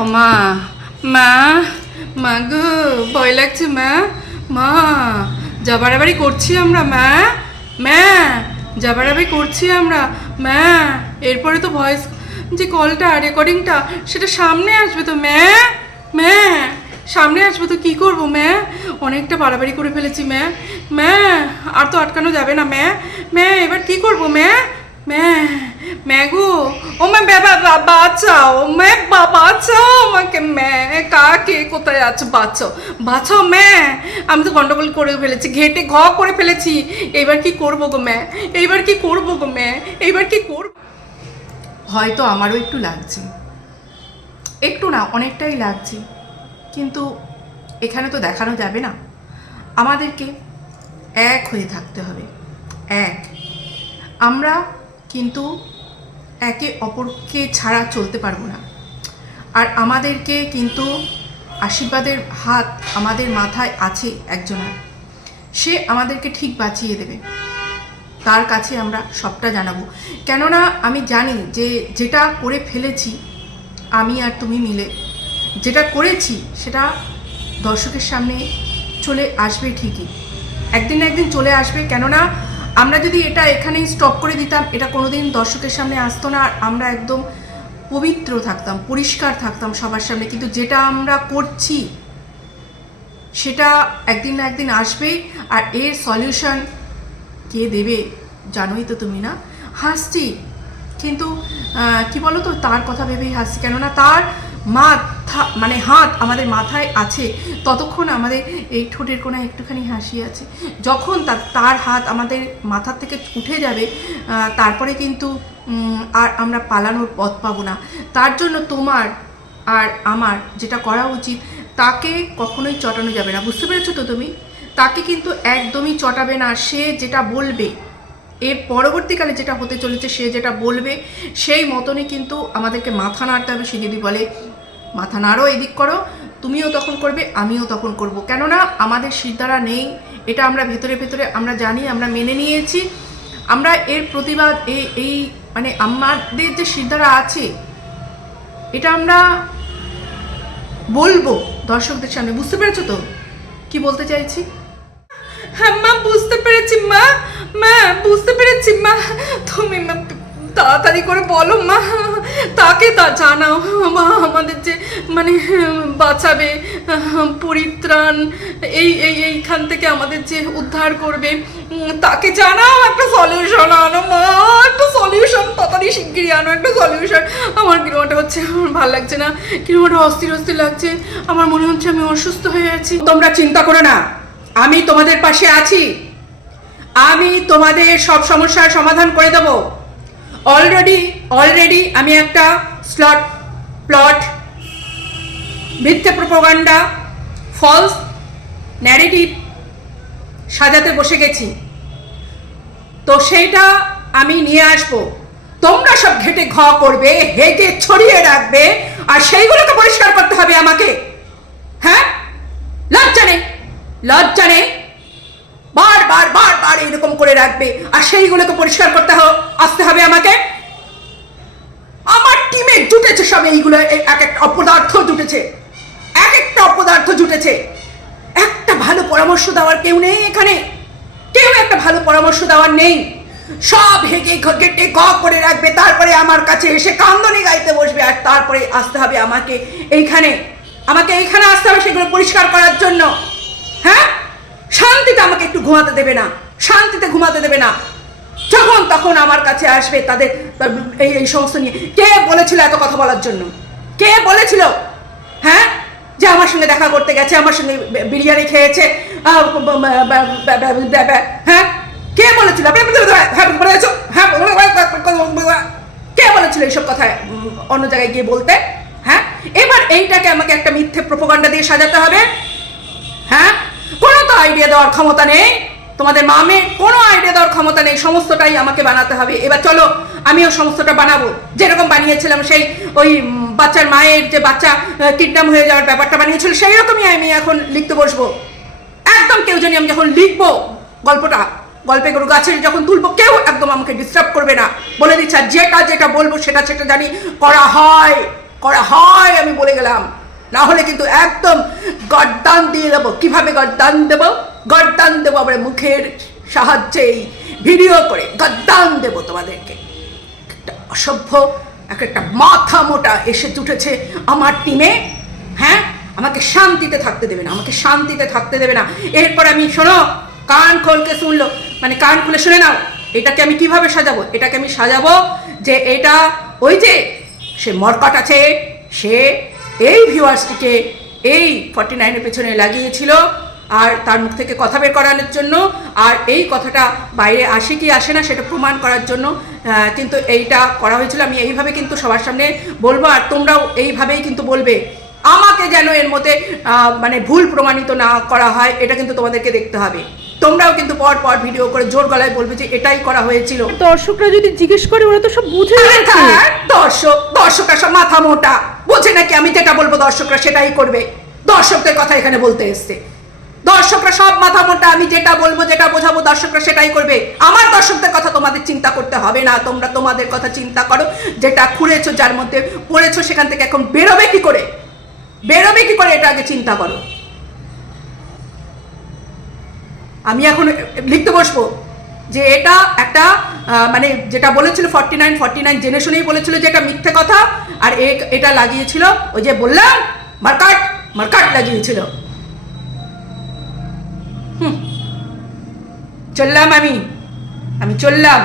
ও মা মা মা গো, ভয় লাগছে মা মা যাবারাবারি করছি আমরা মা মা যাবারাবারি করছি আমরা মা, এরপরে তো ভয়েস যে কলটা রেকর্ডিংটা সেটা সামনে আসবে তো ম্যা ম্যা সামনে আসবে তো কি করব ম্যা অনেকটা বাড়াবাড়ি করে ফেলেছি ম্যা ম্যা আর তো আটকানো যাবে না ম্যা ম্যা এবার কি করব ম্যা ম্যা ম্যা গো, ও বা- বাঁচাও বা- বাঁচাও আমাকে, ম্যা, কাকে, কোথায় আছো, বাঁচাও বাঁচাও, ম্যা। আমি তো গন্ডগোল করে ফেলেছি, ঘেটে ঘ করে ফেলেছি। এইবার কি করব গো, ম্যা? এইবার কি করব গো, ম্যা? এইবার কি করব হয়তো আমারও একটু লাগছে। একটু না, অনেকটাই লাগছে। কিন্তু এখানে তো দেখানো যাবে না। আমাদেরকে এক হয়ে থাকতে হবে। এক। আমরা কিন্তু একে অপরকে ছাড়া চলতে পারব না। আর আমাদেরকে কিন্তু আশীর্বাদের হাত আমাদের মাথায় আছে একজনের। সে আমাদেরকে ঠিক বাঁচিয়ে দেবে। তার কাছে আমরা সবটা জানাব। কেননা আমি জানি যে যেটা করে ফেলেছি, আমি আর তুমি মিলে। যেটা করেছি, সেটা দর্শকের সামনে চলে আসবে ঠিকই। একদিন না একদিন চলে আসবে। কেননা আমরা যদি এটা এখানেই স্টপ করে দিতাম, এটা কোনোদিন দর্শকের সামনে আসতো না। আর আমরা একদম পবিত্র থাকতাম, পরিষ্কার থাকতাম সবার সামনে। কিন্তু যেটা আমরা করছি, সেটা একদিন না একদিন আসবে আর এর সলিউশন কে দেবে, জানোই তো তুমি না। হাসছি, কিন্তু কি বলো তো তার কথা ভেবেই হাসছি। কেননা তার মাথা মানে হাত আমাদের মাথায় আছে, ততক্ষণ আমাদের এই ঠোঁটের কোনায় একটুখানি হাসি আছে। যখন তার তার হাত আমাদের মাথার থেকে উঠে যাবে তারপরে কিন্তু আর আমরা পালানোর পথ পাবো না। তার জন্য তোমার আর আমার যেটা করা উচিত, তাকে কখনোই চটানো যাবে না। বুঝতে পেরেছ তো তুমি? তাকে কিন্তু একদমই চটাবে না। সে যেটা বলবে, এর পরবর্তীকালে যেটা হতে চলেছে, সে যেটা বলবে, সেই মতনই কিন্তু আমাদেরকে মাথা নাড়তে হবে। সে যদি বলে মাথা নাড়ো, এদিক করো। তুমিও তখন করবে, আমিও তখন করব। কেননা আমাদের সিদ্ধারা নেই। এটা আমরা ভেতরে ভেতরে আমরা জানি, আমরা মেনে নিয়েছি। আমরা এর প্রতিবাদ এই এই মানে আমাদের যে সিদ্ধারা আছে, এটা আমরা বলব দর্শকদের সামনে। বুঝতে পেরেছ তো? কি বলতে চাইছি? হ্যাঁ মা, বুঝতে পেরেছি, মা। মা, বুঝতে পেরেছি, মা। তুমি মা তাড়াতাড়ি করে বলো মা, তাকে তা জানাও। মা আমাদের যে মানে বাঁচাবে, পরিত্রাণ, এই এই, এইখান থেকে আমাদের যে উদ্ধার করবে তাকে জানাও একটা সলিউশন আনো মা, একটা সলিউশন তাড়াতাড়ি শিগগিরই আনো একটা সলিউশন আমার কিরমটা হচ্ছে আমার ভালো লাগছে না। কিরমটা অস্থির অস্থির লাগছে। আমার মনে হচ্ছে আমি অসুস্থ হয়ে আছি। তোমরা চিন্তা করো না। আমি তোমাদের পাশে আছি। আমি তোমাদের সব সমস্যার সমাধান করে দেব। অলরেডি অলরেডি আমি একটা স্লট প্লট মিথ্যে প্রোপাগান্ডা ফলস ন্যারেটিভ সাজাতে বসে গেছি। তো সেইটা আমি নিয়ে আসব। তোমরা সব ঘেটে ঘ করবে, হেঁটে ছড়িয়ে রাখবে, আর সেইগুলোকে পরিষ্কার করতে হবে আমাকে। হ্যাঁ? লজ্জা নেই। লজ্জা নেই। করে রাখবে। আর সেইগুলোকে পরিষ্কার করতে আসতে হবে আমাকে। আমার টিমে জুটেছে সব এইগুলো। এই এক একটা অপদার্থ জুটেছে। এক একটা অপদার্থ জুটেছে। একটা ভালো পরামর্শ দেওয়ার কেউ নেই এখানে। কেউ একটা ভালো পরামর্শ দেওয়ার নেই। সব হেঁকে ঘেটে গ করে রাখবে। তারপরে আমার কাছে এসে কান্দনি গাইতে বসবে। আর তারপরে আসতে হবে আমাকে এইখানে। আমাকে এইখানে আসতে হবে সেগুলো পরিষ্কার করার জন্য। হ্যাঁ? শান্তিতে আমাকে একটু ঘুমাতে দেবে না। শান্তিতে ঘুমাতে দেবে না। যখন তখন আমার কাছে আসবে তাদের, এই এই সমস্ত নিয়ে। কে বলেছিল এত কথা বলার জন্য? কে বলেছিল? হ্যাঁ? যে আমার সঙ্গে দেখা করতে গেছে, আমার সঙ্গে বিরিয়ানি খেয়েছে হ্যাঁ? কে বলেছিল? বলেছ? কে বলেছিল এইসব কথা অন্য জায়গায় গিয়ে বলতে? হ্যাঁ? এবার এইটাকে আমাকে একটা মিথ্যে প্রোপাগান্ডা দিয়ে সাজাতে হবে। হ্যাঁ? কোনো তো আইডিয়া দেওয়ার ক্ষমতা নেই। তোমাদের মামের কোনো আইডিয়া দেওয়ার ক্ষমতা নেই, সমস্তটাই আমাকে বানাতে হবে। এবার চলো, আমিও সমস্তটা বানাবো। যেরকম বানিয়েছিলাম সেই ওই বাচ্চার মায়ের যে বাচ্চা কিডন্যাপ হয়ে যাওয়ার ব্যাপারটা বানিয়েছিল সেই রকমই আমি এখন লিখতে বসবো। একদম কেউ জানি আমি যখন লিখব গল্পটা, গল্পে গরু গাছের যখন তুলবো, কেউ একদম আমাকে ডিস্টার্ব করবে না। বলে দিচ্ছে যেটা যেটা বলব সেটা সেটা জানি, করা হয় করা হয়, আমি বলে গেলাম। না হলে কিন্তু একদম গরদান দিয়ে দেবো। কীভাবে গরদান দেবো? গরদান দেবো আবার মুখের সাহায্যে এই ভিডিও করে। গরদান দেবো তোমাদেরকে। একটা অসভ্য এক একটা মাথা মোটা এসে জুটেছে আমার টিমে হ্যাঁ? আমাকে শান্তিতে থাকতে দেবে না, আমাকে শান্তিতে থাকতে দেবে না। এরপর আমি, শোনো, কান খোলকে শুনলো। মানে কান খুলে শুনে নাও, এটাকে আমি কীভাবে সাজাবো? এটাকে আমি সাজাবো যে এটা, ওই যে, সে মরকট আছে, সে এই ভিউয়ার্সটিকে এই ফর্টি নাইনের পেছনে লাগিয়েছিল আর তার মুখ থেকে কথা বের করানোর জন্য। আর এই কথাটা বাইরে আসে কি আসে না সেটা প্রমাণ করার জন্য কিন্তু এইটা করা হয়েছিল। আমি এইভাবে কিন্তু সবার সামনে বলব আর তোমরাও এইভাবেই কিন্তু বলবে। আমাকে যেন এর মধ্যে মানে ভুল প্রমাণিত না করা হয় এটা কিন্তু তোমাদেরকে দেখতে হবে। তোমরাও কিন্তু পর পর ভিডিও করে জোর গলায় বলবে যে এটাই করা হয়েছিল। দর্শকরা যদি জিজ্ঞেস করে ওরা তো সব বুঝে দর্শক দর্শকরা সব মাথা মোটা। বোঝে নাকি আমি যেটা বলব দর্শকরা সেটাই করবে? দর্শকদের কথা এখানে বলতে এসছে। দর্শকরা সব মাথা মোটা, আমি যেটা বলব, যেটা বোঝাবো, দর্শকরা সেটাই করবে। আমার দর্শকদের কথা তোমাদের চিন্তা করতে হবে না, তোমরা তোমাদের কথা চিন্তা করো। যেটা খুঁড়েছো, যার মধ্যে পড়েছো, সেখান থেকে এখন বেরোবে কি করে? বেরোবে কি করে, এটা আগে চিন্তা করো। আমি এখন লিখতে বসবো? যে এটা একটা মানে যেটা বলেছিল ফর্টি নাইন ফর্টি নাইন জেনে শুনেই বলেছিল যে এটা মিথ্যে কথা, আর এটা লাগিয়েছিল ওই যে বললাম, মার্কাট মার্কাট লাগিয়েছিল। হুম। চললাম আমি আমি চললাম।